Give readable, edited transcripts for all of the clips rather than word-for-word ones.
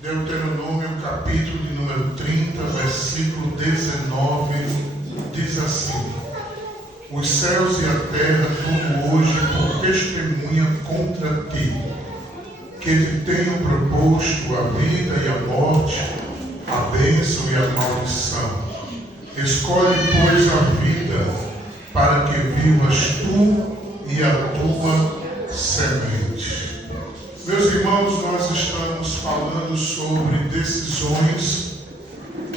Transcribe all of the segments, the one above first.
Deuteronômio, capítulo de número 30, versículo 19, diz assim: Os céus e a terra tomo hoje por testemunha contra ti, que te tenho proposto a vida e a morte, a bênção e a maldição. Escolhe, pois, a vida, para que vivas tu e a tua semente. Meus irmãos, nós estamos falando sobre decisões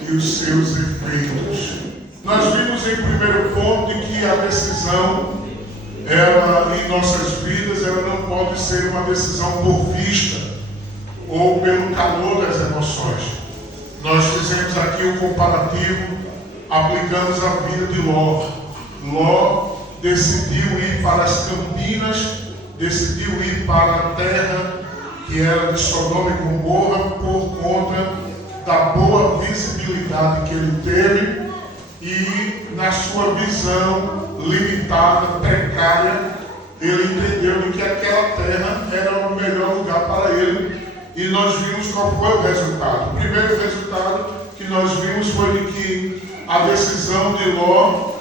e os seus efeitos. Nós vimos em primeiro ponto que a decisão, ela, em nossas vidas, ela não pode ser uma decisão por vista ou pelo calor das emoções. Nós fizemos aqui o comparativo, aplicamos a vida de Ló. Ló decidiu ir para as campinas, decidiu ir para a terra que era de Sodoma e Gomorra por conta da boa visibilidade que ele teve e na sua visão limitada, precária, ele entendeu que aquela terra era o melhor lugar para ele. E nós vimos qual foi o resultado. O primeiro resultado que nós vimos foi de que a decisão de Ló,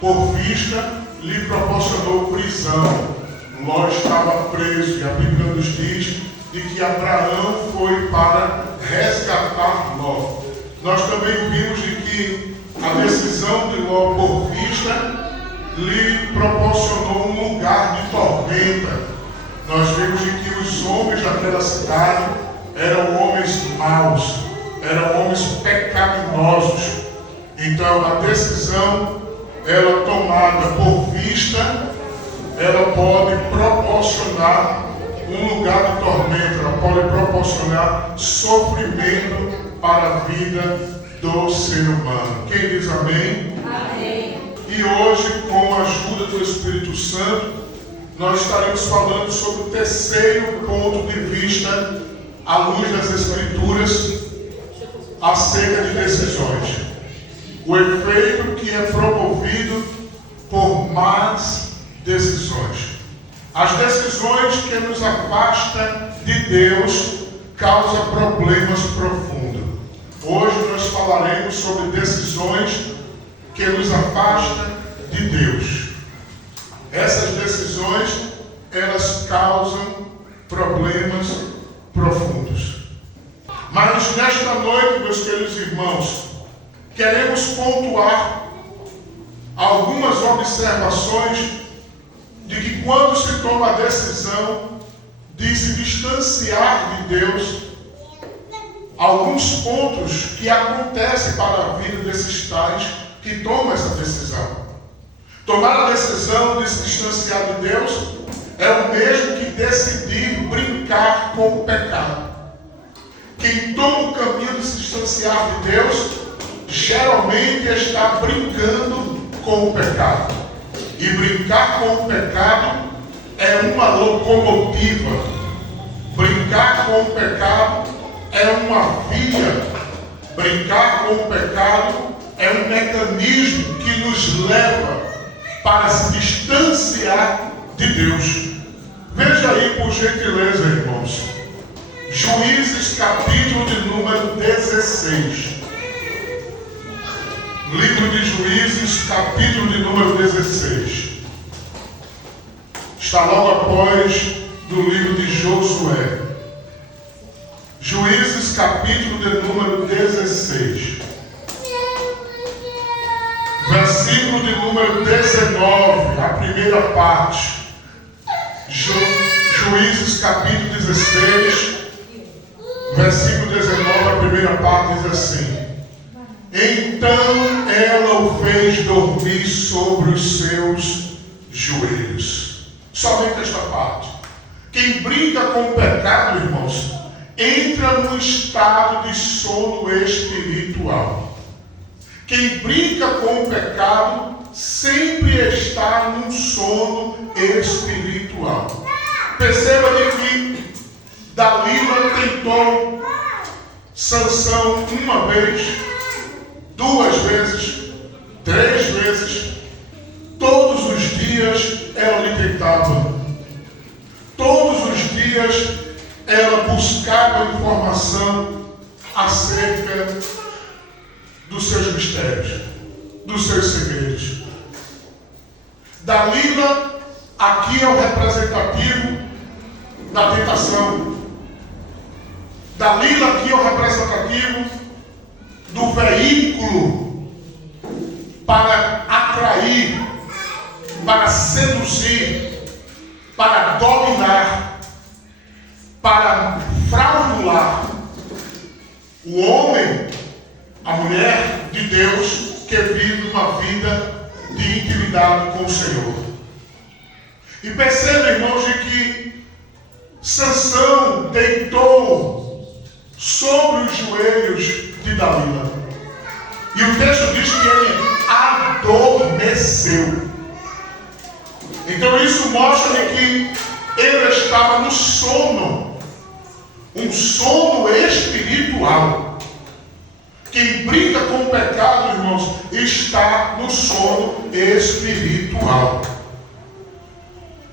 por vista, lhe proporcionou prisão. Ló estava preso e a Bíblia nos diz de que Abraão foi para resgatar Ló. Nós também vimos de que a decisão de Ló, por vista, lhe proporcionou um lugar de tormenta. Nós vimos de que os homens daquela cidade eram homens maus, eram homens pecaminosos. Então a decisão, ela tomada por vista, ela pode proporcionar um lugar de tormenta, ela pode proporcionar sofrimento para a vida do ser humano. Quem diz amém? Amém. E hoje, com a ajuda do Espírito Santo, nós estaremos falando sobre o terceiro ponto de vista, à luz das Escrituras, acerca de decisões. O efeito que é promovido por más decisões. As decisões que nos afastam de Deus causam problemas profundos. Hoje nós falaremos sobre decisões que nos afastam de Deus. Essas decisões, elas causam problemas profundos. Mas nesta noite, meus queridos irmãos, queremos pontuar algumas observações de que quando se toma a decisão de se distanciar de Deus, alguns pontos que acontecem para a vida desses tais que tomam essa decisão. Tomar a decisão de se distanciar de Deus é o mesmo que decidir brincar com o pecado. Quem toma o caminho de se distanciar de Deus, geralmente está brincando com o pecado. E brincar com o pecado é uma locomotiva. Brincar com o pecado é uma via. Brincar com o pecado é um mecanismo que nos leva para se distanciar de Deus. Veja aí, por gentileza, irmãos. Juízes, capítulo de número 16. Livro de Juízes, capítulo de número 16. Está logo após do livro de Josué. Juízes, capítulo de número 16. Versículo de número 19, a primeira parte. Juízes, capítulo 16, versículo 19, a primeira parte diz assim: Então ela o fez dormir sobre os seus joelhos. Somente esta parte. Quem brinca com o pecado, irmãos, entra num estado de sono espiritual. Quem brinca com o pecado sempre está num sono espiritual. Perceba de que Dalila tentou Sansão uma vez, 2 vezes, 3 vezes. Todos os dias ela lhe tentava. Todos os dias ela buscava informação dos seus mistérios, dos seus segredos. Dalila aqui é o representativo da tentação. Dalila aqui é o representativo do veículo para atrair, para seduzir, para dominar, para fraudular o homem, a mulher de Deus que vive uma vida de intimidade com o Senhor. E perceba, irmãos, de que Sansão deitou sobre os joelhos de Dalila. E o texto diz que ele adormeceu. Então isso mostra que ele estava no sono. Um sono espiritual. Quem brinca com o pecado, irmãos, está no sono espiritual.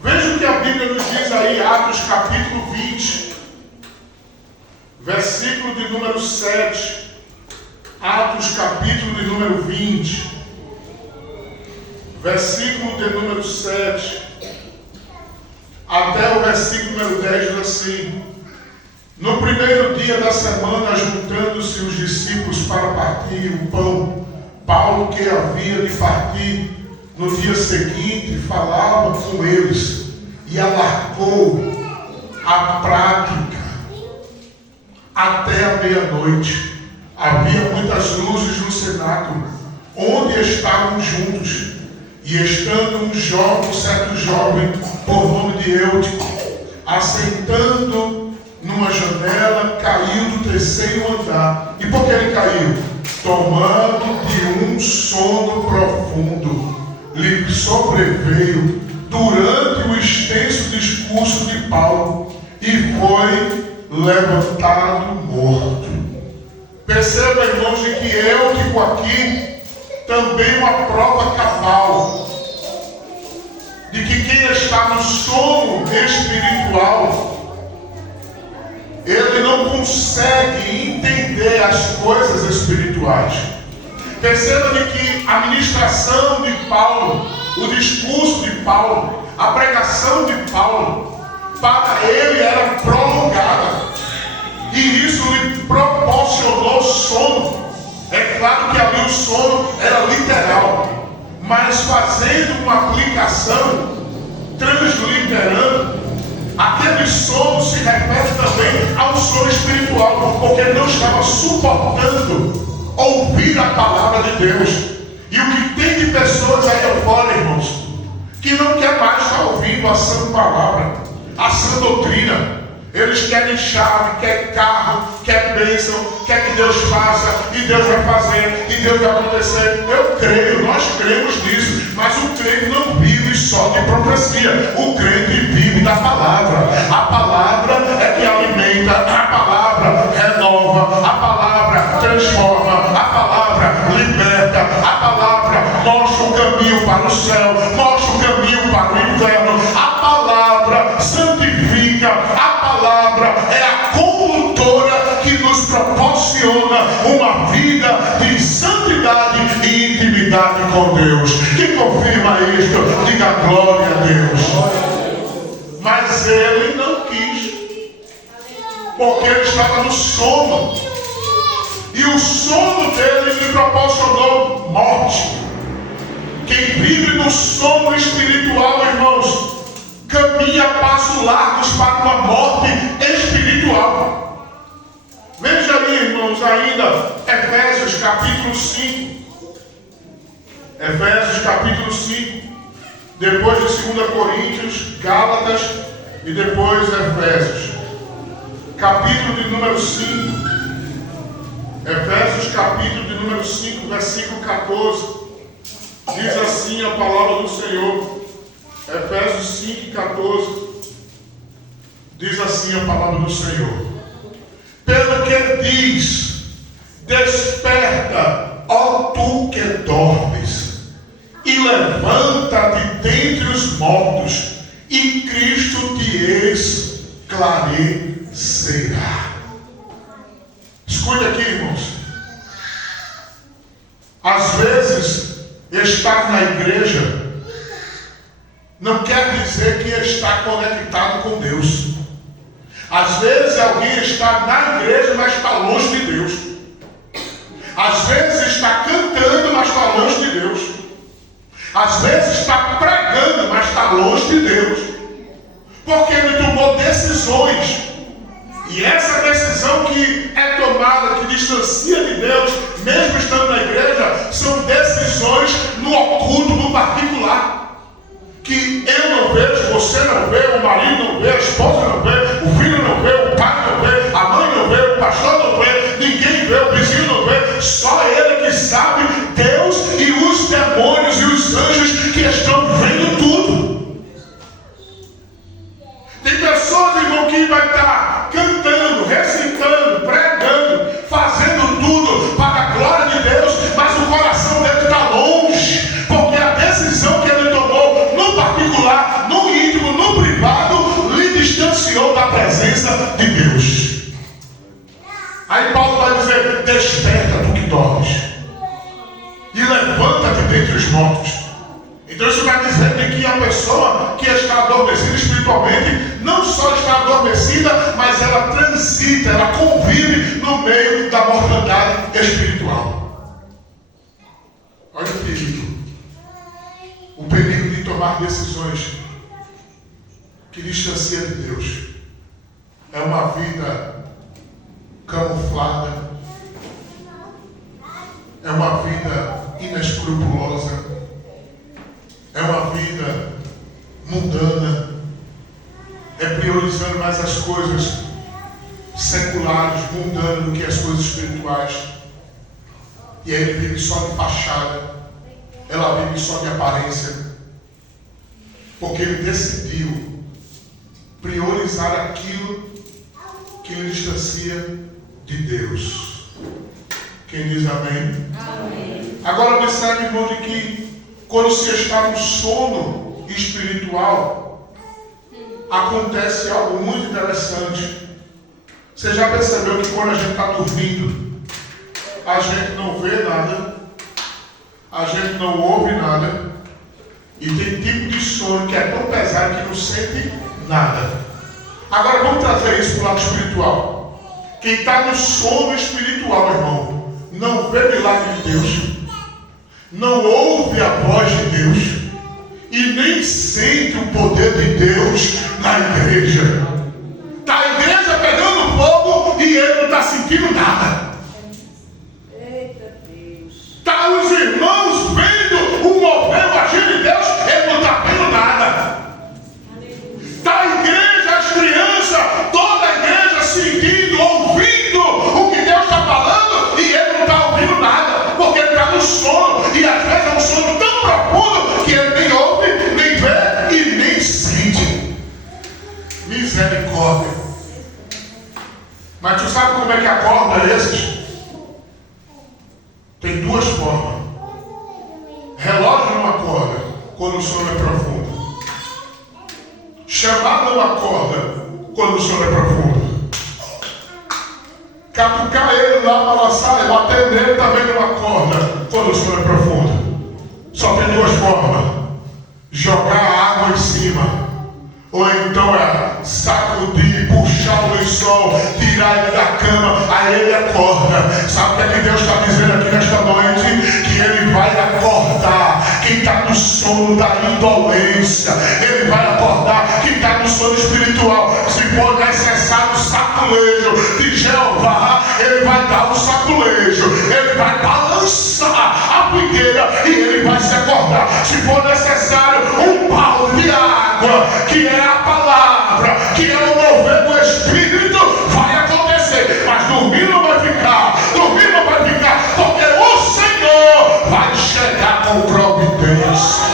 Veja o que a Bíblia nos diz aí, Atos capítulo 20, versículo de número 7. Atos capítulo de número 20, versículo de número 7, até o versículo número 10 diz assim: no primeiro dia da semana, juntando-se os discípulos para partir o pão, Paulo, que havia de partir no dia seguinte, falava com eles e alargou a prática até a meia-noite. Havia muitas luzes no cenáculo, onde estavam juntos, e estando certo jovem, por nome de Eutico, assentando numa janela, caiu do terceiro andar. E por que ele caiu? Tomando de um sono profundo, lhe sobreveio durante o extenso discurso de Paulo, e foi levantado morto. Perceba, irmãos, de que Eutico aqui também é uma prova cabal de que quem está no sono espiritual, ele não consegue entender as coisas espirituais. Perceba de que a ministração de Paulo, o discurso de Paulo, a pregação de Paulo, para ele era prolongada. E isso lhe proporcionou sono. É claro que ali o sono era literal, mas fazendo uma aplicação, transliterando, aquele sono se refere também ao sono espiritual, porque ele não estava suportando ouvir a palavra de Deus. E o que tem de pessoas aí fora, irmãos, que não quer mais estar ouvindo a sã palavra, a sã doutrina. Eles querem chave, querem carro, querem bênção, querem que Deus faça, e Deus vai fazer, e Deus vai acontecer. Eu creio, nós cremos nisso, mas o crente não vive só de profecia. O crente vive da palavra. A palavra é que alimenta, a palavra renova, a palavra transforma, a palavra liberta, a palavra mostra o caminho para o céu, mostra o caminho para o inferno. A palavra santifica, a palavra é a condutora que nos proporciona uma vida de santidade e intimidade com Deus. Quem confirma isto, diga glória a Deus. Mas ele não quis, porque ele estava no sono, e o sono dele lhe proporcionou morte. Quem vive no sono espiritual, irmãos, caminha passos largos para uma morte espiritual. Veja ali, irmãos, ainda Efésios capítulo 5. Efésios capítulo 5. Depois de 2 Coríntios, Gálatas e depois Efésios. Capítulo de número 5. Efésios capítulo de número 5, versículo 14. Diz assim a palavra do Senhor. Efésios 5, 14. Diz assim a palavra do Senhor: pelo que diz, desperta, ó tu que dormes, e levanta-te dentre os mortos, e Cristo te esclarecerá. Escute aqui, irmãos. Às vezes, estar na igreja não quer dizer que está conectado com Deus. Às vezes alguém está na igreja, mas está longe de Deus. Às vezes está cantando, mas está longe de Deus. Às vezes está pregando, mas está longe de Deus. Porque ele tomou decisões. E essa decisão que é tomada, que distancia de Deus, mesmo estando na igreja, são decisões no oculto, no particular. Que eu não vejo, você não vê, o marido não vê, a esposa não vê, o filho não vê, o pai não vê, a mãe não vê, o pastor não vê, ninguém vê, o vizinho não vê, só ele que sabe, Deus e os demônios e os anjos que estão vendo tudo. Tem pessoas, irmão, que vai estar cantando, recitando, pregando, fazendo tudo para a glória de Deus, mas o coração dele está longe, porque a decisão que ele tomou no particular, no íntimo, no privado, lhe distanciou da presença de Deus. Aí Paulo vai dizer: desperta tu que dormes e levanta-te dentre os mortos. Então isso vai dizer que a pessoa que está adormecida espiritualmente não só está adormecida, mas ela transita, ela convive no meio da mortandade espiritual. Olha o perigo. O perigo de tomar decisões que distanciam de Deus. É uma vida camuflada. É uma vida inescrupulosa. É uma vida mundana. É priorizando mais as coisas seculares, mundanas, do que as coisas espirituais. E aí ele vive só de fachada. Ela vive só de aparência. Porque ele decidiu priorizar aquilo que lhe distancia de Deus. Quem diz amém? Amém. Agora observe, irmão, de que quando se está no sono espiritual, acontece algo muito interessante. Você já percebeu que quando a gente está dormindo, a gente não vê nada, a gente não ouve nada, e tem tipo de sono que é tão pesado que não sente nada. Agora vamos trazer isso para o lado espiritual. Quem está no sono espiritual, irmão, não vê milagre de Deus, não ouve a voz de Deus e nem sente o poder de Deus na igreja. Está a igreja pegando fogo e ele não está sentindo nada. Eita Deus. Está os irmãos vendo o mover, o agir de Deus, ele não está vendo nada. Está a igreja, as crianças, toda a igreja sentindo, ouvindo o que Deus está falando e ele não está ouvindo nada, porque ele está no sono. E às vezes é um sono tão profundo que ele nem ouve, nem vê e nem sente. Misericórdia. Mas tu sabe como é que acorda esses? Tem duas formas. Relógio não acorda quando o sono é profundo. Chamar não acorda quando o sono é profundo. Catucar ele lá, balançar e bater nele também não acorda quando o sono é profundo. Só tem duas formas: jogar água em cima, ou então é sacudir, puxar o lençol, tirar ele da cama, aí ele acorda. Sabe o que é que Deus está dizendo aqui nesta noite? Que ele vai acordar quem está no sono da indolência. Ele vai acordar quem está no sono espiritual. Se for necessário o saculejo de Jeová, ele vai dar o saculejo, ele vai balançar a figueira e ele vai se acordar. Se for necessário um balde de água, que é a palavra, que é o mover do Espírito, vai acontecer. Mas dormir não vai ficar, dormir não vai ficar, porque o Senhor vai chegar com providência.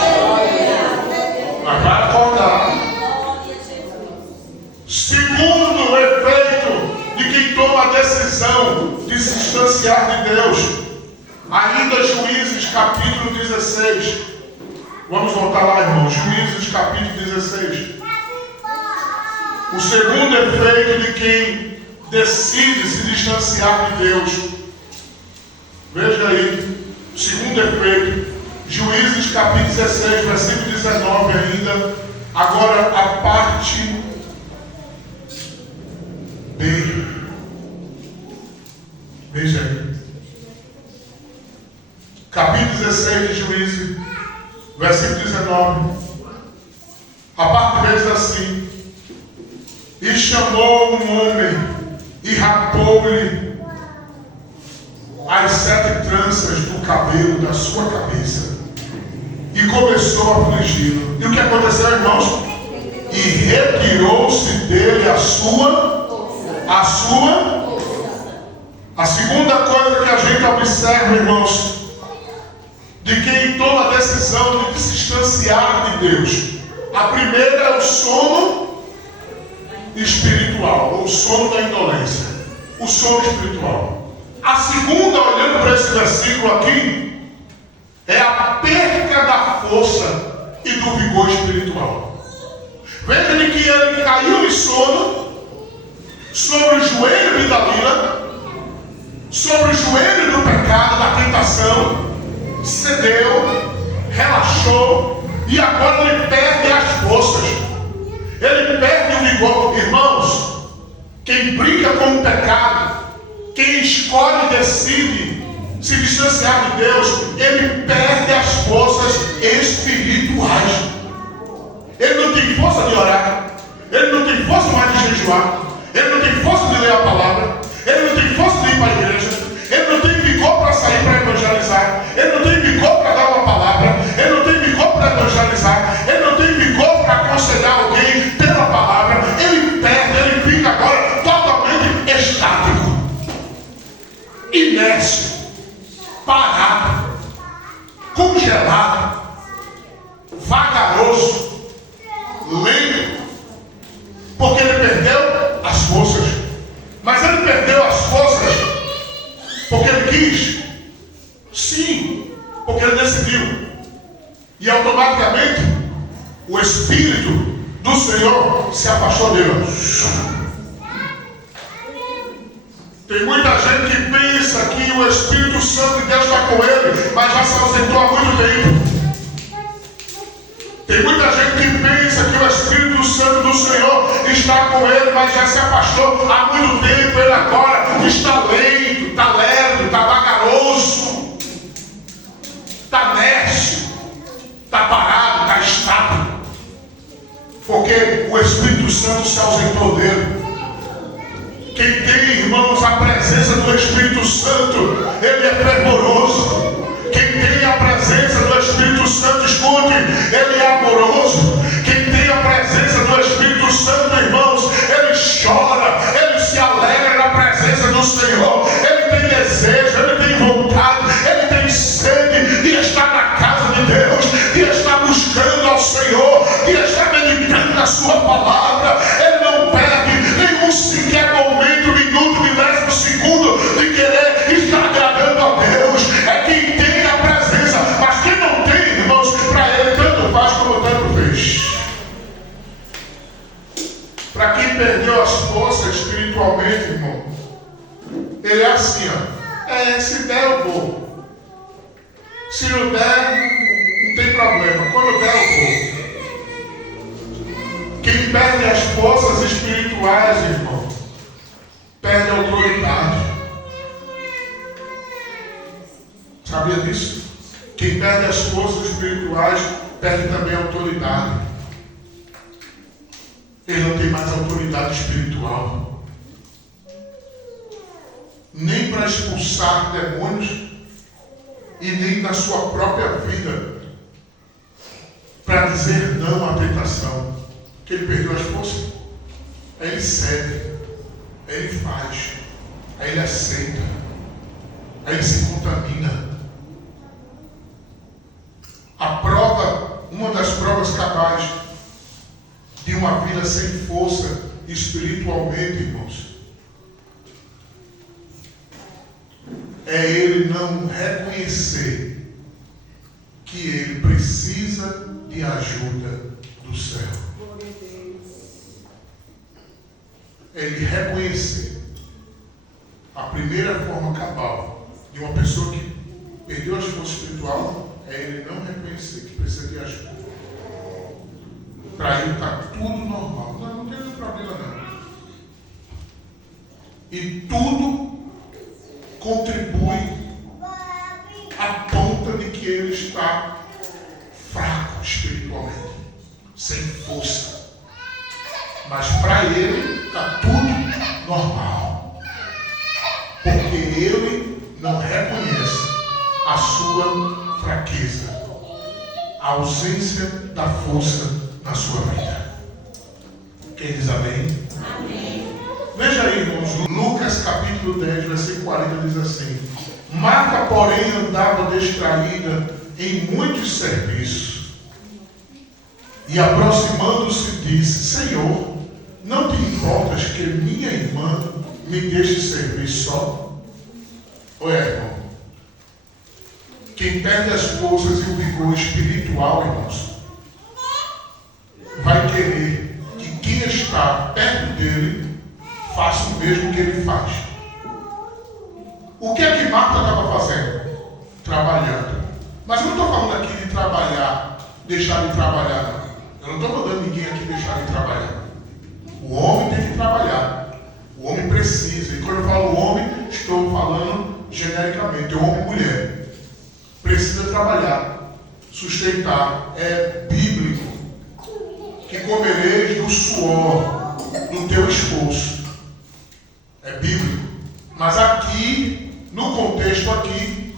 Mas vai acordar. Segundo efeito de quem toma a decisão de se distanciar de Deus, ainda Juízes capítulo 16. Vamos voltar lá, irmãos. Juízes capítulo 16. O segundo efeito de quem decide se distanciar de Deus. Veja aí. Segundo efeito, Juízes capítulo 16, versículo 19 ainda. Agora a parte B. Veja aí. Capítulo 16 de Juízes, versículo 19. A parte B diz assim: e chamou um homem e rapou-lhe as 7 tranças do cabelo da sua cabeça e começou a afligi-lo. E o que aconteceu, irmãos? E retirou-se dele a segunda coisa que a gente observa, irmãos, de quem toma a decisão de se distanciar de Deus. A primeira é o sono espiritual, ou o sono da indolência, o sono espiritual. A segunda, olhando para esse versículo aqui, é a perca da força e do vigor espiritual. Veja que ele caiu em sono sobre o joelho de Dalila, sobre o joelho do pecado, da tentação, cedeu, relaxou, e agora ele perde as forças, ele perde o vigor. Irmãos, quem brinca com o pecado, quem escolhe e decide se distanciar de Deus, ele perde as forças espirituais. Ele não tem força de orar, ele não tem força mais de jejuar, ele não tem força de ler a palavra, ele não tem força de ir para a igreja, ele não tem vigor para sair para evangelizar, ele não tem vigor para dar uma palavra, ele não tem vigor para evangelizar, ele não tem vigor para aconselhar alguém pela palavra. Ele perde, ele fica agora totalmente estático, inércio, parado, congelado, vagaroso, lento, porque ele perdeu as forças. Mas ele perdeu as forças porque ele quis? Sim, porque ele decidiu. E automaticamente o Espírito do Senhor se afastou dele. Tem muita gente que pensa que o Espírito Santo de Deus está com ele, mas já se ausentou há muito tempo. Tem muita gente que pensa que o Espírito Santo do Senhor está com ele, mas já se afastou há muito tempo. Ele agora está lento, está lerdo, está vagaroso, está nércio, está parado, está estático, porque o Espírito Santo se ausentou dele. Quem tem, irmãos, a presença do Espírito Santo, ele é fervoroso. Quem tem a presença do Espírito Santo, escute, ele é amoroso. Quem tem a presença do Espírito Santo, irmãos, ele chora, ele se alegra na presença do Senhor. Ele tem desejo, ele tem vontade, ele tem sede de estar na casa de Deus, de estar buscando ao Senhor, de estar meditando na sua palavra. Ele não perde nenhum sequer momento, minuto, milésimo segundo de querer estar agradando a Deus. É quem tem a presença, mas quem não tem, irmãos, para ele tanto faz como tanto fez. Para quem perdeu as forças espiritualmente, irmão, ele é assim, ó. Se der eu vou. Se não der, não tem problema. Quando der eu vou. Quem perde as forças espirituais, irmão, perde a autoridade. Sabia disso? Quem perde as forças espirituais perde também a autoridade. Ele não tem mais autoridade espiritual, nem para expulsar demônios e nem na sua própria vida para dizer não à tentação, que ele perdeu as forças. Aí ele cede, aí ele faz, aí ele aceita, aí ele se contamina. A prova, uma das provas cabais de uma vida sem força espiritualmente, irmãos, é ele não reconhecer que ele precisa de ajuda do céu. Ele reconhecer a primeira forma cabal de uma pessoa que perdeu as forças espirituais, é ele não reconhecer que precisa de ajuda. Para ele está tudo normal. Não tem nenhum problema não. E tudo contribui, aponta de que ele está fraco espiritualmente, sem força. Mas para ele está tudo normal. Porque ele não reconhece a sua fraqueza, a ausência da força na sua vida. Quem diz amém? Amém. Veja aí, irmãos, Lucas capítulo 10, versículo 40 diz assim: Marta, porém, andava distraída em muitos serviços. E aproximando-se disse: Senhor, não te importas que minha irmã me deixe servir só? Olha, irmão, quem perde as forças e o vigor espiritual, irmãos, vai querer que quem está perto dele faça o mesmo que ele faz. O que é que Marta estava fazendo? Trabalhando. Mas eu não estou falando aqui de trabalhar, deixar de trabalhar, não. Eu não estou mandando ninguém aqui deixar de trabalhar. O homem tem que trabalhar. O homem precisa. E quando eu falo homem, estou falando genericamente. Homem e mulher. Precisa trabalhar. Sustentar. É bíblico. Que comereis do suor, do teu esforço. É bíblico. Mas aqui, no contexto aqui,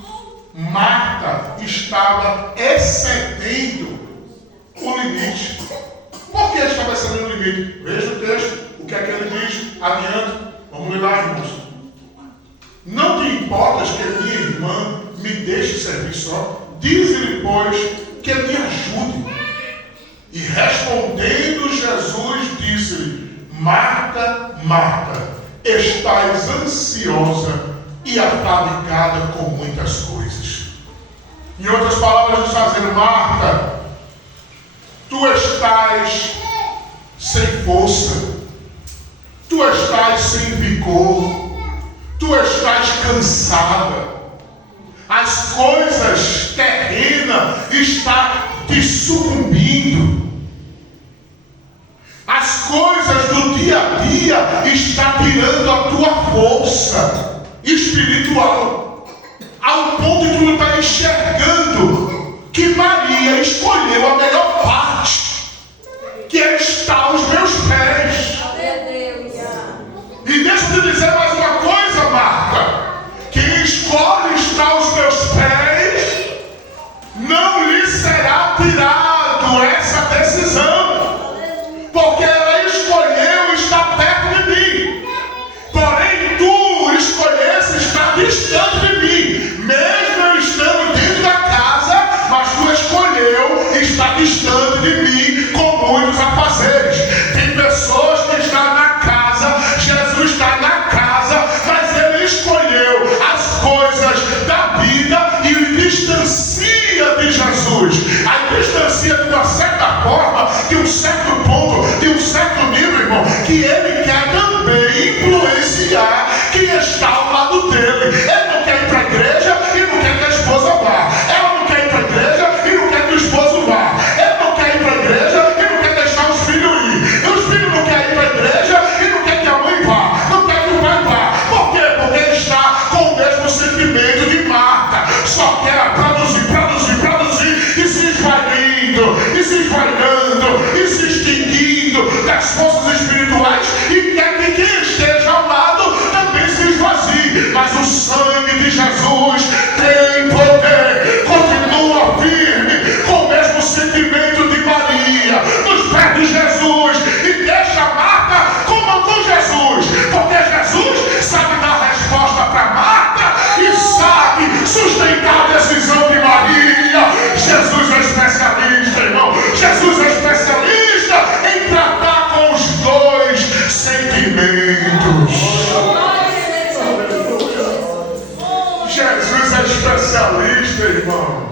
Marta estava excedendo o limite. Por que estava excedendo o limite? Veja o texto, o que é que ele diz? Adiante, vamos ler lá, irmãos. Não te importas que minha irmã me deixe servir só? Dize-lhe, pois, que me ajude. E respondendo Jesus, disse-lhe: Marta, Marta, estás ansiosa e afadigada com muitas coisas. Em outras palavras, está dizendo: Marta, tu estás sem força, tu estás sem vigor, tu estás cansada, as coisas terrenas estão te sucumbindo, as coisas do dia a dia estão tirando a tua força espiritual, ao ponto de tu não estar enxergando que Maria escolheu a melhor parte, que é estar aos meus pés. E deixa eu te dizer mais uma coisa, Marta: quem escolhe estar aos meus pés, não lhe será tirado essa decisão, porque ela escolheu estar perto de mim. Porém, tu escolheste estar distante de mim, mesmo eu estando dentro da casa, mas tu escolheu estar distante de mim com muitos afazeres. Tem pessoas que estão na casa, Jesus está na casa, mas ele escolheu as coisas da vida e o distancia de Jesus. Aí distancia de uma certa forma, de um certo ponto, de um certo nível, irmão, que ele quer também influenciar quem está ao lado dele. Ele não quer ir para a igreja e não quer que a esposa vá. Ela não quer ir para a igreja e não quer que o esposo vá. Ele não quer ir para a igreja e não quer deixar os filhos ir. E os filhos não querem ir para a igreja e não quer que a mãe vá. Não quer que o pai vá. Por quê? Porque ele está com o mesmo sentimento de Marta. Só quer produzir, produzir, produzir, e se esvaindo, e se esvairando, e se extinguindo das forças espirituais, e quer que quem esteja ao lado também se esvazie. Mas o sangue de Jesus tem poder, continua firme, com o mesmo sentimento de Maria, nos pés de Jesus, e deixa Marta como com Jesus, porque Jesus sabe dar resposta para Marta e sabe sustentar a decisão de Maria. Jesus é especialista, irmão. Jesus é especialista em tratar com os dois sentimentos. Jesus é especialista, irmão.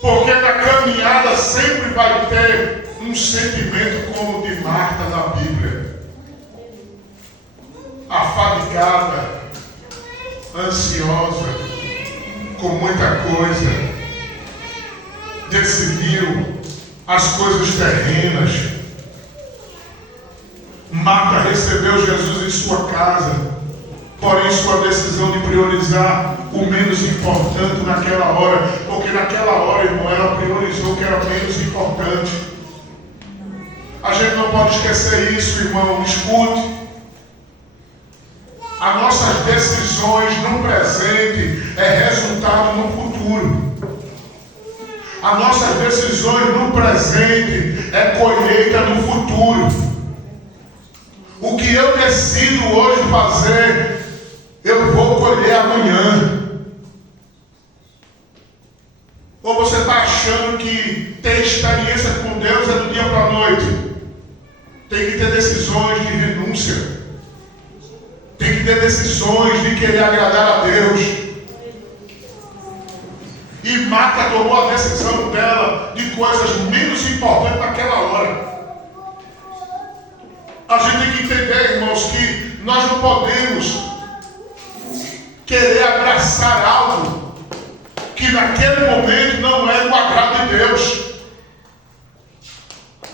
Porque na caminhada sempre vai ter um sentimento como o de Marta na Bíblia. Afadigada, ansiosa, com muita coisa, decidiu as coisas terrenas. Marta recebeu Jesus em sua casa, porém sua decisão de priorizar o menos importante naquela hora, porque naquela hora, irmão, ela priorizou o que era menos importante. A gente não pode esquecer isso, irmão. Escute. As nossas decisões no presente é resultado no futuro. As nossas decisões no presente é colheita no futuro. O que eu decido hoje fazer, eu vou colher amanhã. Ou você está achando que ter experiência com Deus é do dia para a noite? Tem que ter decisões de renúncia. Tem que ter decisões de querer agradar a Deus. E Marta tomou a decisão dela de coisas menos importantes naquela hora. A gente tem que entender, irmãos, que nós não podemos querer abraçar algo que naquele momento não é do agrado de Deus.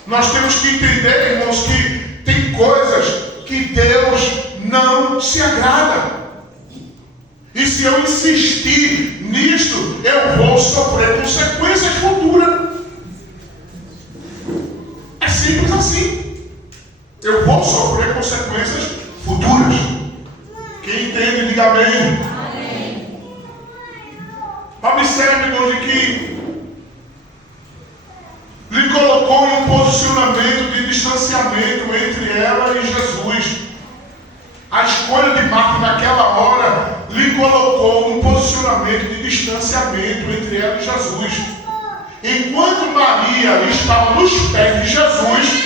Nós temos que entender, irmãos, que tem coisas que Deus não se agrada. E se eu insistir nisto, eu vou sofrer consequências futuras. É simples assim. Eu vou sofrer consequências futuras. Quem entende, diga amém. Amém. Observe, irmão, de que lhe colocou em um posicionamento de distanciamento entre ela e Jesus. A escolha de Marta naquela hora lhe colocou um posicionamento de distanciamento entre ela e Jesus. Enquanto Maria estava nos pés de Jesus,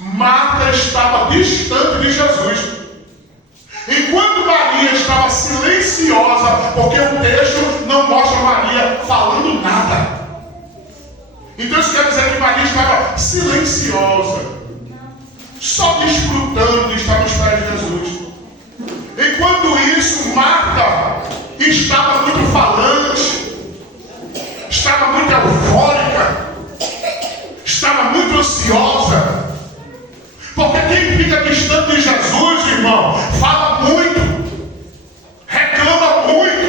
Marta estava distante de Jesus. Enquanto Maria estava silenciosa, porque o texto não mostra Maria falando nada. Então isso quer dizer que Maria estava silenciosa, só desfrutando de estar nos pés de Jesus. Enquanto isso, Marta estava muito falante, estava muito eufórica, estava muito ansiosa. Porque quem fica distante de Jesus, irmão, fala muito, reclama muito.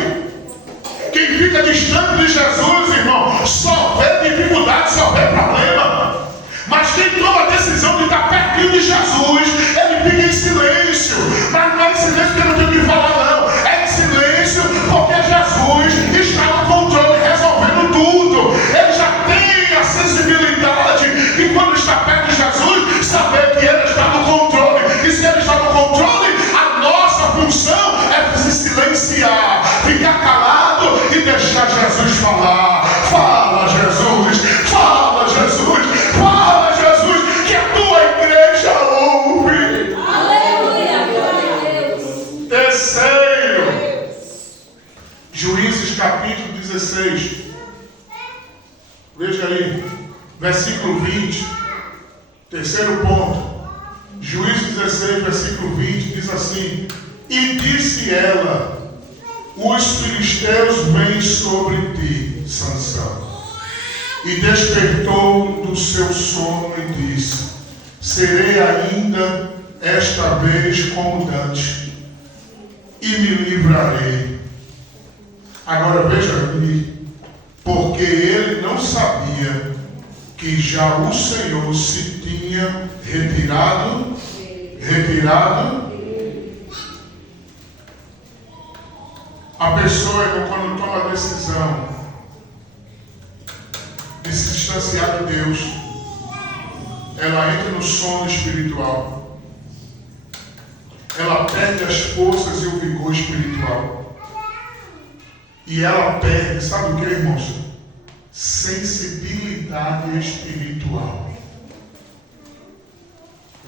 Quem fica distante de Jesus, irmão, só vê dificuldade, só vê problema. Mas quem toma a decisão de estar pertinho de Jesus, ele fica em silêncio. Mas não é em silêncio porque eu não tenho o que falar, não. É em silêncio porque Jesus está no controle, resolvendo tudo. Ele já tem a sensibilidade de quando está perto de Jesus, saber que ele está no controle. E se ele está no controle, a nossa função é se silenciar, ficar calado e deixar Jesus falar. Fala, Jesus, fala, Jesus, fala, Jesus, que a tua igreja ouve. Aleluia, glória a Deus. Terceiro, Juízes capítulo 16. Veja aí, versículo 20. Terceiro ponto. Juízes 16, versículo 20, diz assim: e disse ela: os filisteus vêm sobre ti, Sansão. E despertou do seu sono e disse: serei ainda esta vez como dantes, e me livrarei. Agora veja aqui, porque ele não sabia que já o Senhor se tinha retirado. A pessoa, quando toma a decisão de se distanciar de Deus, ela entra no sono espiritual. Ela perde as forças e o vigor espiritual. E ela perde, sabe o que, irmãos? Sensibilidade espiritual.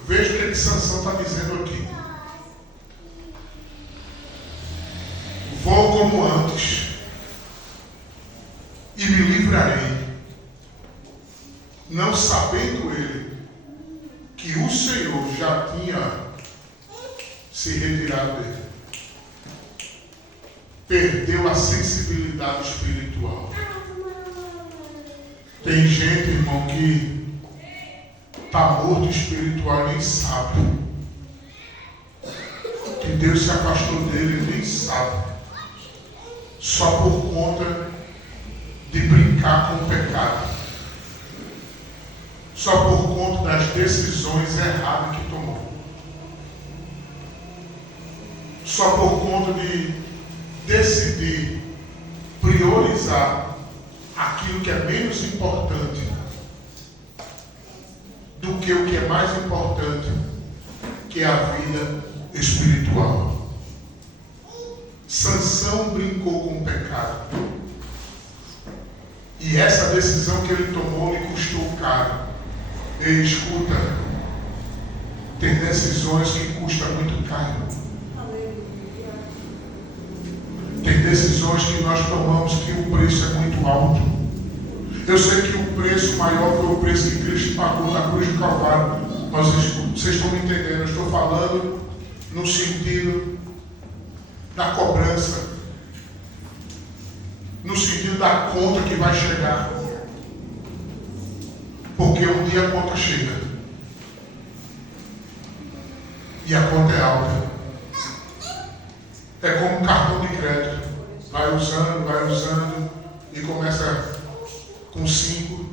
Veja o que Sansão está dizendo aqui. Vou como antes e me livrarei, não sabendo ele que o Senhor já tinha se retirado dele. perdeu a sensibilidade espiritual. Tem gente, irmão, que está morto espiritual e nem sabe. Que Deus se afastou dele e nem sabe. Só por conta de brincar com o pecado. Só por conta das decisões erradas que tomou. Só por conta de decidir priorizar aquilo que é menos importante do que o que é mais importante, que é a vida espiritual. Sansão brincou com o pecado. E essa decisão que ele tomou lhe custou caro. Ei, escuta, tem decisões que custam muito caro. Tem decisões que nós tomamos que o preço é muito alto. Eu sei que o preço maior foi o preço que Cristo pagou na cruz do Calvário. Mas vocês estão me entendendo, eu estou falando no sentido da cobrança, no sentido da conta que vai chegar. Porque um dia a conta chega. E a conta é alta. É como um cartão de crédito. Vai usando e começa com 5,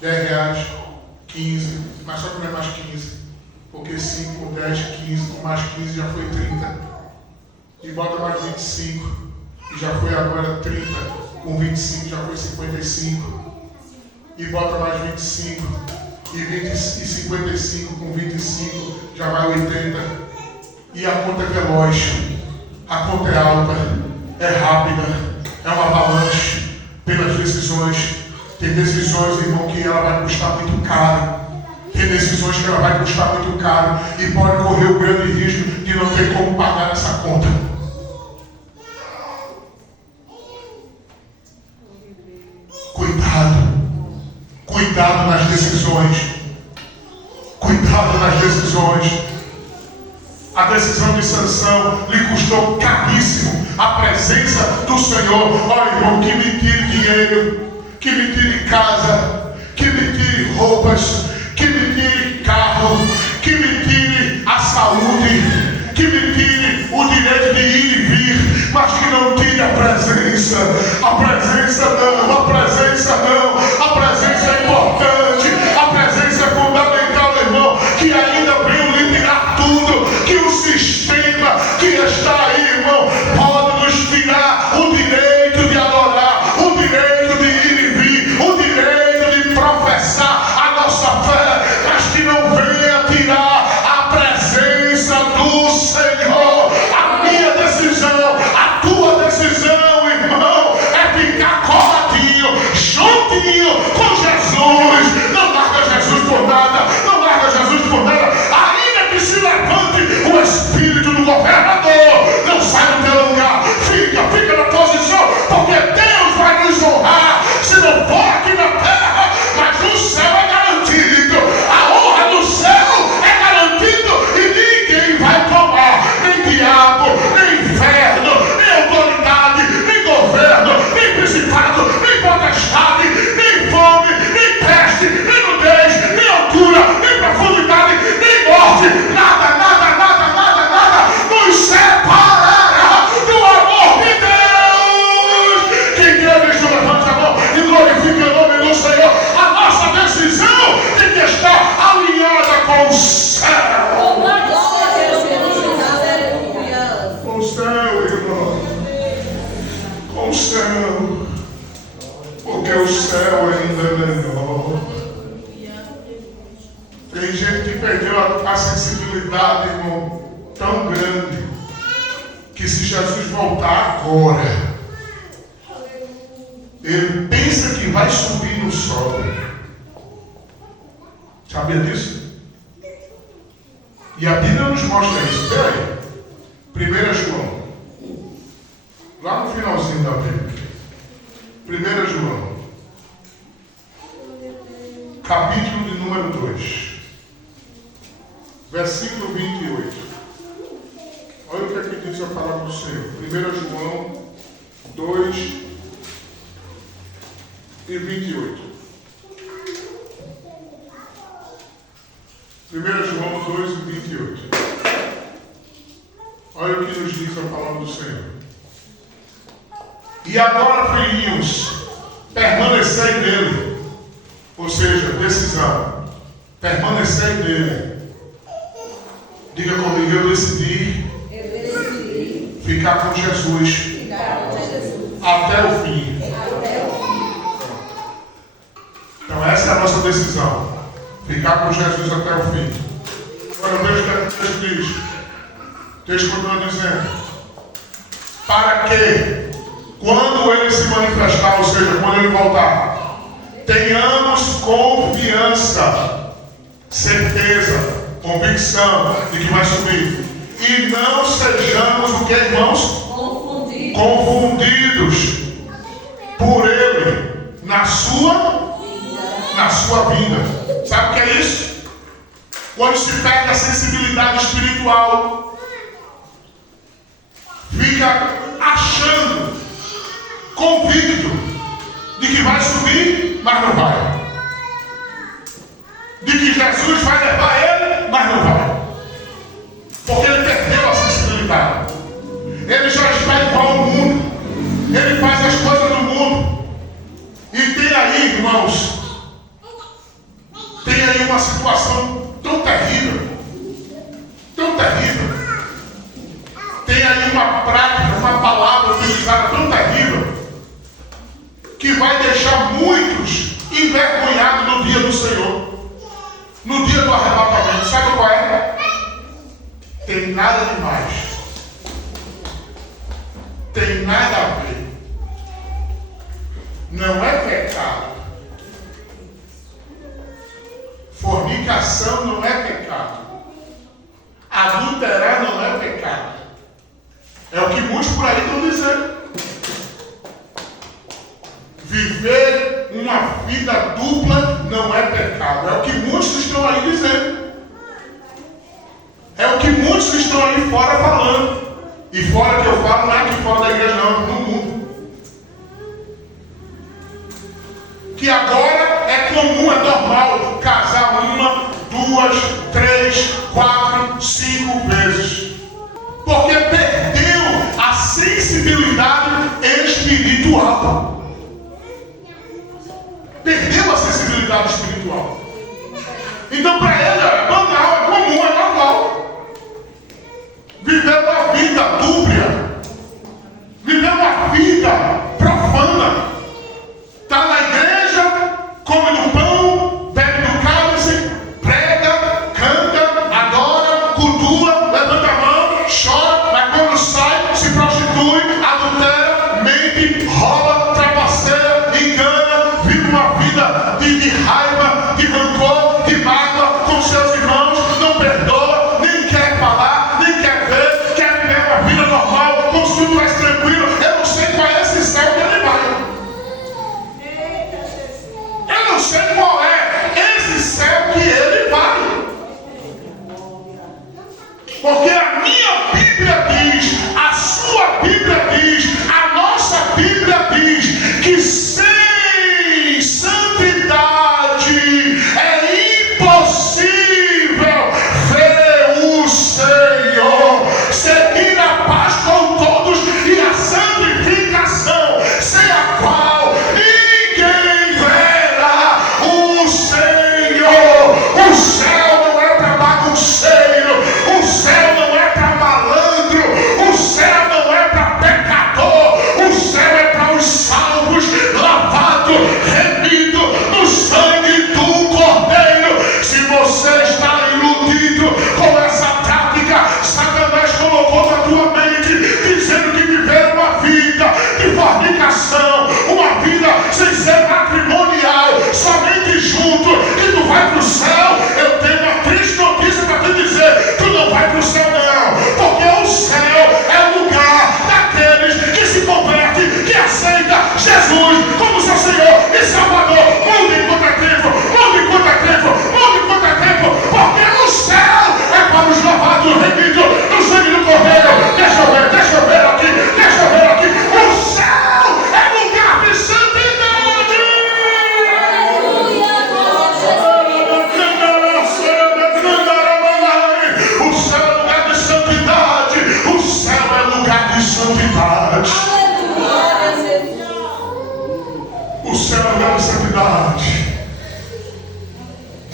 10 reais, 15, mas só que não é mais 15. Porque 5, 10, 15, com mais 15 já foi 30. E bota mais 25, e já foi agora 30. Com 25 já foi 55. E bota mais 25. E 55 com 25 já vai 80. E a conta é veloz. A conta é alta, é rápida, é uma avalanche pelas decisões. Tem decisões, irmão, que ela vai custar muito caro. Tem decisões que ela vai custar muito caro e pode correr o grande risco de não ter como pagar essa conta. Cuidado nas decisões. Cuidado nas decisões. A decisão de Sansão lhe custou caríssimo a presença do Senhor. Olha, irmão, que me tire dinheiro, que me tire casa, que me tire roupas, que me tire carro, que me tire a saúde, que me tire o direito de ir e vir, mas que não tire a presença. A presença não, a presença não, a presença é importante, a presença é fundamental, irmão, que ainda veio lhe tirar tudo. Que o sistema que está aí, irmão, pode nos tirar o direito de adorar, o direito de ir e vir, o direito de professar a nossa fé, mas que não venha tirar a presença do Senhor. A minha decisão, a tua decisão, irmão, é ficar coladinho, juntinho com Jesus. Não larga Jesus por nada, não larga Jesus por nada. Ainda que se levante o espírito do governador, não sai do teu lugar, fica na posição, porque Deus vai nos honrar, se não for aqui na terra, mas no céu é garantido. A honra do céu é garantido e ninguém vai tomar, nem diabo, nem inferno, nem autoridade, nem governo, nem principado, nem potestade, nem fome, nem peste, nem nudez, nem altura, nem profundidade, nem morte, nada nos separará do amor de Deus. Quem crê nisso, levante a mão e glorifique o nome do Senhor. A nossa decisão tem que estar alinhada com o céu. Com o céu, irmão. Com o céu. Porque o céu ainda é melhor. Tem gente que perdeu a sensibilidade, irmão, tão grande, que se Jesus voltar agora, ele pensa que vai subir no sol. Sabia disso? E a Bíblia nos mostra isso. Espera aí. 1 João. Lá no finalzinho da Bíblia. 1 João. Capítulo de número 2. Versículo 28. Olha o que aqui diz a palavra do Senhor. 1 João, 2 e 28. 1 João 2 e 28. Olha o que nos diz a palavra do Senhor. E agora, filhinhos, permanecei nele. Ou seja, decisão. Permanecei nele. Diga comigo, eu decidi ficar com Jesus até o fim. Então essa é a nossa decisão. Ficar com Jesus até o fim. Agora veja o que o texto diz. O texto continua dizendo: para que, quando ele se manifestar, ou seja, quando ele voltar, tenhamos confiança, certeza, convicção de que vai subir. E não sejamos o que, irmãos? Confundidos por ele na sua vinda. Sabe o que é isso? Quando se perde a sensibilidade espiritual, fica achando, convicto de que vai subir, mas não vai. De que Jesus vai levar ele, mas não vai. Porque ele perdeu a sensibilidade. Ele já está igual ao mundo. Ele faz as coisas do mundo. E tem aí, irmãos, tem aí uma situação tão terrível. Tão terrível. Tem aí uma prática, uma palavra utilizada tão terrível, que vai deixar muitos envergonhados no dia do Senhor. No dia do arrebatamento. Sabe qual é? Tem nada demais. Tem nada a ver. Não é pecado. Fornicação não é pecado. Adulterar não é pecado. É o que muitos por aí estão dizendo. Viver uma vida dupla não é pecado. É o que muitos estão aí dizendo. É o que muitos estão aí fora falando. E fora que eu falo, não é aqui fora da igreja, não, no mundo. Que agora é comum, é normal casar 1, 2, 3, 4, 5 vezes. Porque perdeu a sensibilidade espiritual. Perdeu a sensibilidade espiritual. Então para ele é banal, é comum, é normal. Viver uma vida dúbia. Viver uma vida profana. Está na igreja, come no pão, bebe no cálice, prega, canta, adora, cultua, levanta a mão, chora, mas quando sai, se prostitui, adultera, mente, rouba, trapaceia, engana, vive uma vida de raiva, de rancor, de mágoa com seus irmãos, não perdoa, nem quer falar, nem quer ver, quer viver uma vida normal. santidade. Aleluia. O céu é lugar de santidade.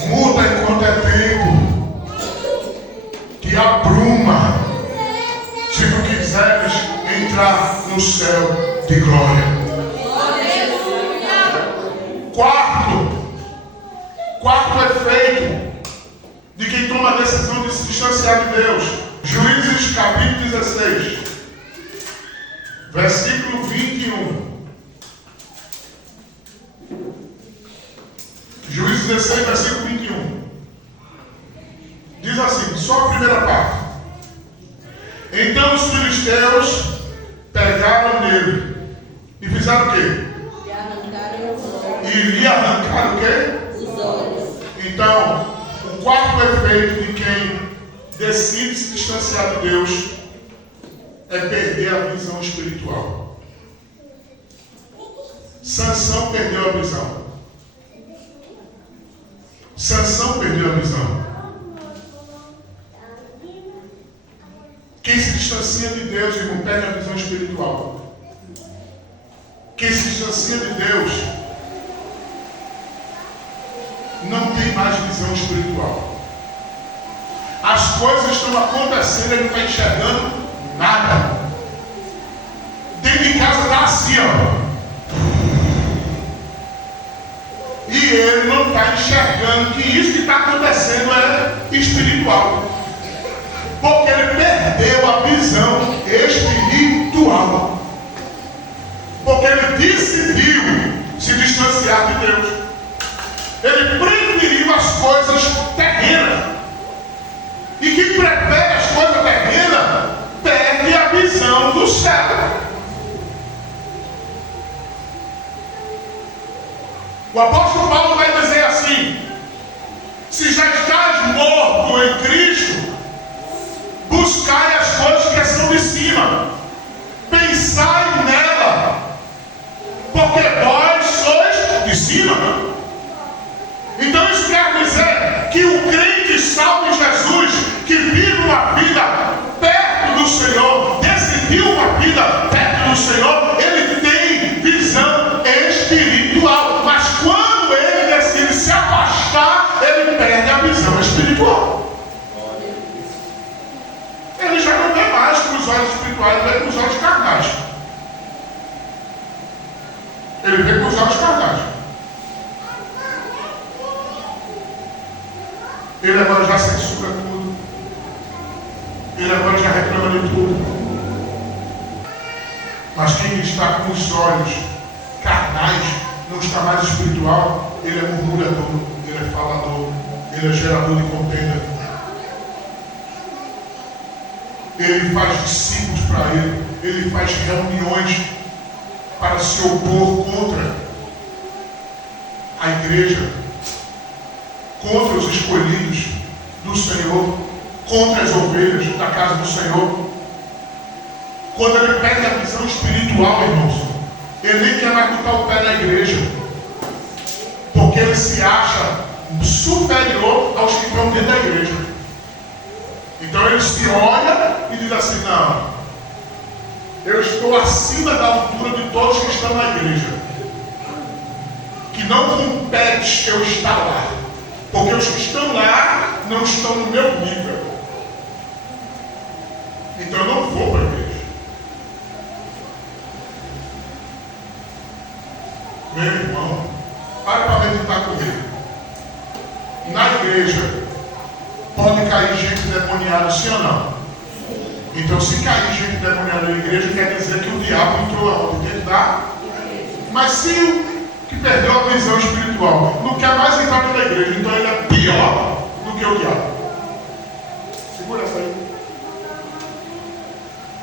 Muda enquanto é tempo. Que abruma. Se tu quiseres entrar no céu de glória. Quarto efeito de quem toma a decisão de se distanciar de Deus. Juízes capítulo 16, versículo 21. Juízes 16, versículo 21. Diz assim, só a primeira parte. Então os filisteus pegaram nele e fizeram o quê? E lhe arrancaram o quê? Os olhos. Então, o quarto efeito de quem decide se distanciar de Deus é perder a visão espiritual. Sansão perdeu a visão. Sansão perdeu a visão. Quem se distancia de Deus, irmão, perde a visão espiritual. Quem se distancia de Deus não tem mais visão espiritual. As coisas estão acontecendo, ele não está enxergando nada. Dentro de casa está assim, ó. E ele não está enxergando que isso que está acontecendo é espiritual. Porque ele perdeu a visão espiritual. Porque ele decidiu se distanciar de Deus. Ele preferiu as coisas terrenas. E quem prefere as coisas terrenas perde a visão do céu. O apóstolo Paulo vai dizer assim: se já estás morto em Cristo, buscai as coisas que são de cima, pensai nela, porque vós sois de cima. Então isso quer dizer que o crente salvo em Jesus, que vive uma vida perto do Senhor, decidiu uma vida perto do Senhor, ele tem visão espiritual. Mas quando ele decide se afastar, ele perde a visão espiritual. Ele já não vê mais com os olhos espirituais, ele vê com os olhos carnais. Ele vê com os olhos carnais. Ele agora já censura tudo. Ele agora já reclama de tudo. Mas quem está com os olhos carnais, não está mais espiritual, ele é murmurador, ele é falador, ele é gerador de contenda. Ele faz discípulos para ele faz reuniões para se opor contra a igreja, contra os escolhidos do Senhor, contra as ovelhas da casa do Senhor. Quando ele perde a visão espiritual, irmãos, ele nem quer mais botar o pé na igreja, porque ele se acha superior aos que estão dentro da igreja. Então ele se olha e diz assim: não, eu estou acima da altura de todos que estão na igreja, que não compete eu estar lá, porque os que estão lá não estão no meu nível. Então eu não vou para a igreja. Meu irmão, para meditar comigo. Na igreja pode cair gente endemoniada, sim ou não? Então, se cair gente endemoniada na igreja, quer dizer que o diabo entrou aonde? Dentro da. Mas se o que perdeu a visão espiritual não quer mais entrar na igreja, então ele é pior do que o diabo. Segura essa aí.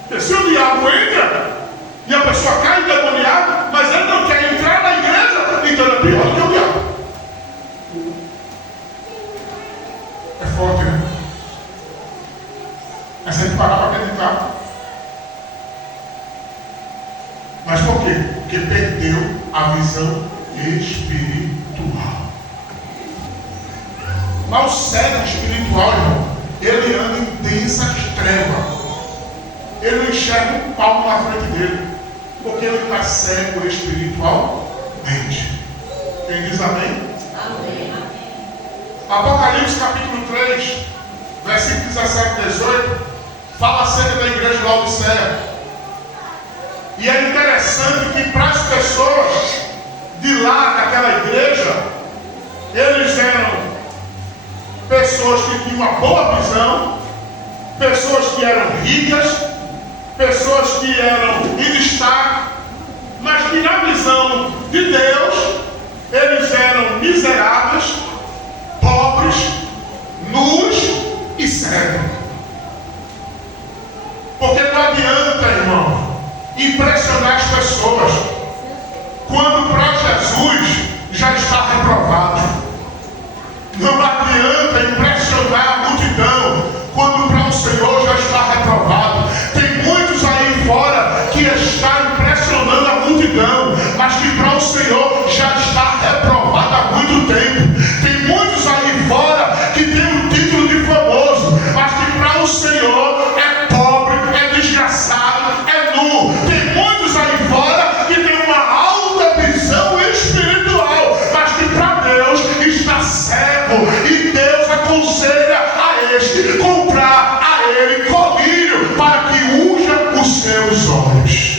Porque se o diabo entra e a pessoa cai endemoniada, mas ele não quer entrar na igreja, então ele é pior do que o diabo. É forte, né? Mas tem que parar para acreditar. Mas por quê? Porque perdeu a visão espiritual. Mas o cego espiritual, irmão, ele anda em densas trevas. ele não enxerga um palmo na frente dele, porque ele está cego espiritualmente. Quem diz amém? Amém. Apocalipse capítulo 3, versículo 17 e 18, fala acerca da igreja de Laodiceia. E é interessante que para as pessoas de lá, daquela igreja, eles eram pessoas que tinham uma boa visão, pessoas que eram ricas, pessoas que eram em destaque, mas que na visão de Deus, eles eram miseráveis, pobres, nus e cegos. Porque não adianta, irmão, impressionar as pessoas, quando para Jesus já está reprovado. Não adianta impressionar a multidão, quando para o Senhor já está reprovado. Tem muitos aí fora que está impressionando a multidão, mas que para o Senhor já está reprovado há muito tempo. Tem muitos aí fora que tem o título de famoso, mas que para o Senhor é pobre, é desgraçado, é nu. Tem muitos aí fora que tem uma alta visão espiritual, mas que para Deus está cego, e Deus aconselha a este comprar a ele colírio para que unja os seus olhos.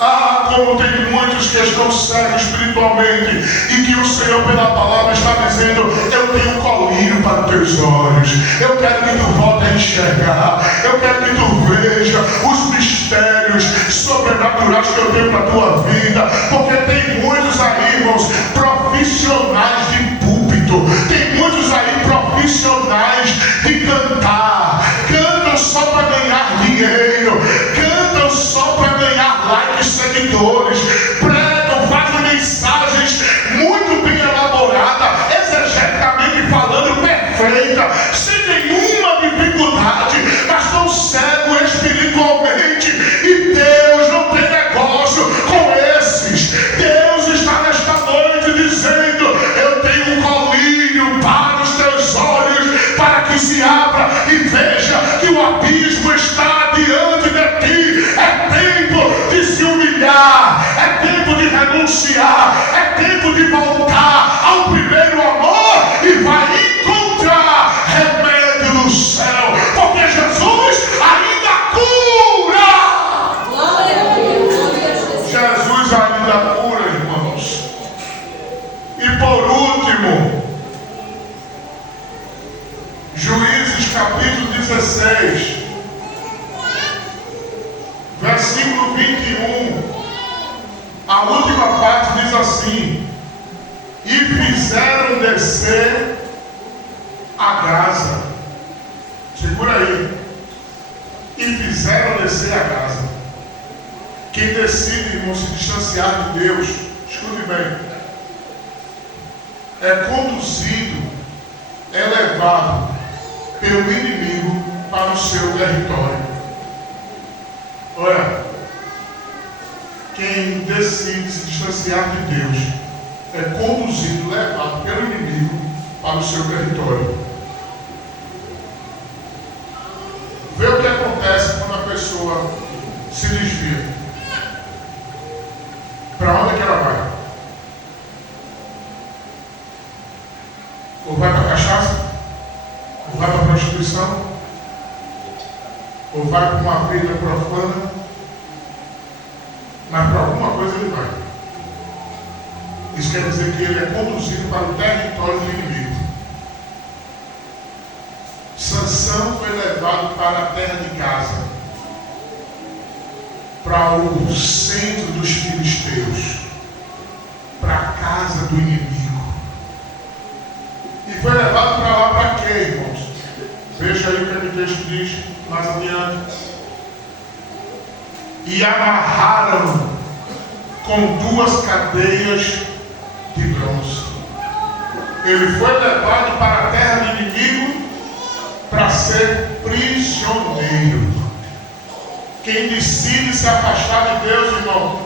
Ah, como tem muitos que estão cegos espiritualmente, e que o Senhor pela palavra está dizendo: eu tenho colírio para os teus olhos, eu quero que tu volte a enxergar, eu quero que tu veja os mistérios sobrenaturais que eu tenho para a tua vida. Porque tem muitos aí, irmãos, profissionais de púlpito, tem muitos aí profissionais de cantar, cantam só para ganhar dinheiro, cantam só para ganhar likes, seguidores, pregam, fazem mensagens muito bem elaboradas, exegeticamente falando, perfeita, sem nenhuma dificuldade, mas estão cegos espiritualmente, e Deus não tem negócio com esses. Deus está nesta noite dizendo: eu tenho um colírio para os teus olhos, para que se abra e veja que o abismo está diante de ti. É tempo de se humilhar, é tempo de renunciar, é tempo de voltar ao primeiro amor, e vai encontrar remédio no céu, porque Jesus ainda cura. Glória a Deus. Jesus ainda cura, irmãos. E por último, Juízes capítulo 16, versículo 21, a última parte diz assim: e fizeram descer a Gaza. Segura aí. E fizeram descer a Gaza. Quem decide, irmão, se distanciar de Deus, escute bem, é conduzido, é levado pelo inimigo para o seu território. Olha, quem decide se distanciar de Deus é conduzido, levado pelo inimigo para o seu território. Vê o que acontece quando a pessoa se desvia. Para onde é que ela vai? Ou vai para a cachaça? Ou vai para a prostituição? Ou vai para uma vida profana? Mas para alguma coisa ele vai. Isso quer dizer que ele é conduzido para o território do inimigo. Sansão foi levado para a terra de Gaza, para o centro dos filisteus, para a casa do inimigo. E foi levado para lá para quê, irmãos? Veja aí o que o texto diz mais adiante. E amarraram com 2 cadeias de bronze. Ele foi levado para a terra do inimigo para ser prisioneiro. Quem decide se afastar de Deus, irmão,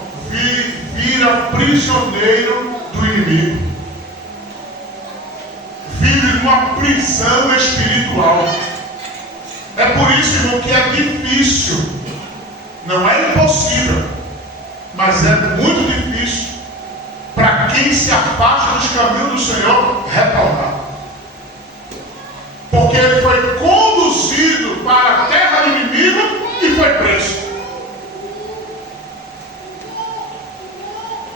vira prisioneiro do inimigo. Vive numa prisão espiritual. É por isso, irmão, que é difícil. Não é impossível, mas é muito difícil para quem se afasta dos caminhos do Senhor retornar. Porque ele foi conduzido para a terra do inimigo e foi preso.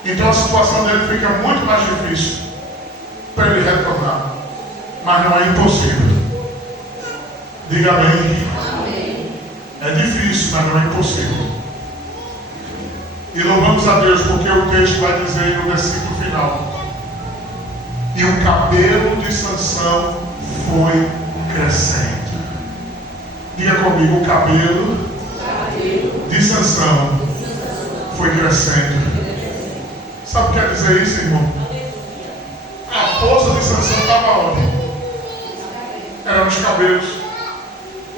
Então a situação dele fica muito mais difícil para ele retornar. Mas não é impossível. Diga amém. É difícil, mas não é impossível. E louvamos a Deus porque o texto vai dizer no versículo final: e o cabelo de Sansão foi crescendo. Diga comigo: o cabelo de Sansão foi crescendo. Sabe o que quer dizer isso, irmão? A força de Sansão estava onde? Era nos cabelos.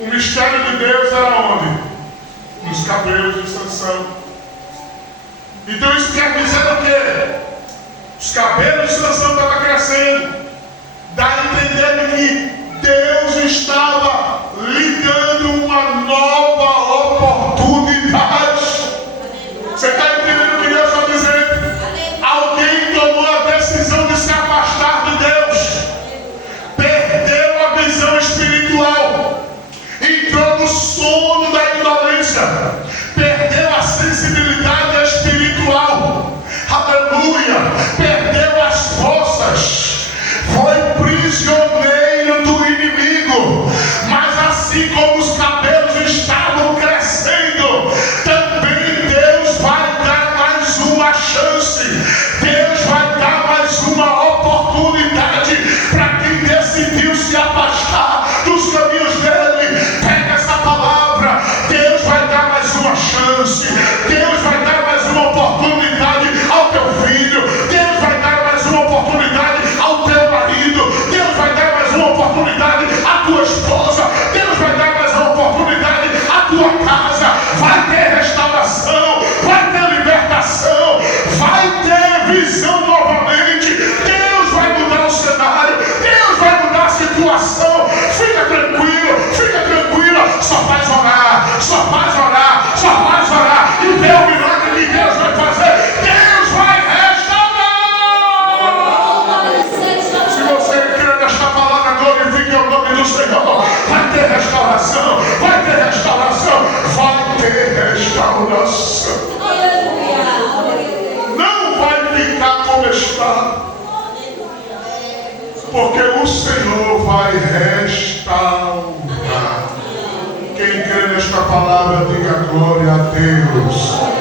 O mistério de Deus era onde? Nos cabelos de Sansão. Então isso quer dizer o quê? Os cabelos de Sansão estavam crescendo. Dá a entender que Deus estava lhe dando uma nova oportunidade. Você está entendendo o que Deus está dizendo? Alguém tomou a decisão de se afastar de Deus. Perdeu a visão espiritual. Entrou no sono da ignorância. Perdeu a sensibilidade espiritual. Aleluia. Perdeu as forças. Foi prisioneiro do inimigo. Mas assim como os cabelos estavam crescendo, também Deus vai dar mais uma chance. Deus vai dar mais uma oportunidade para quem decidiu se afastar dos caminhos dele. Pega essa palavra. Deus vai dar mais uma chance. Deus vai dar mais uma oportunidade ao teu filho. Deus vai dar mais uma oportunidade ao teu marido. Deus vai dar mais uma oportunidade à tua esposa. Deus vai dar mais uma oportunidade à tua casa. Vai ter restauração. Vai ter libertação. Vai ter visão novamente. Deus vai mudar o cenário. Deus vai mudar a situação. Fica tranquilo. Fica tranquila. Só faz orar. Só faz orar. Só faz orar. E vê o milagre que Deus vai fazer. Deus vai restaurar. Se você crê nesta palavra, glorifique o nome do Senhor. Vai ter restauração. Vai ter restauração. Vai ter restauração. Não vai ficar como está. Porque o Senhor vai restaurar. Quem crê nesta palavra, diga glória a Deus.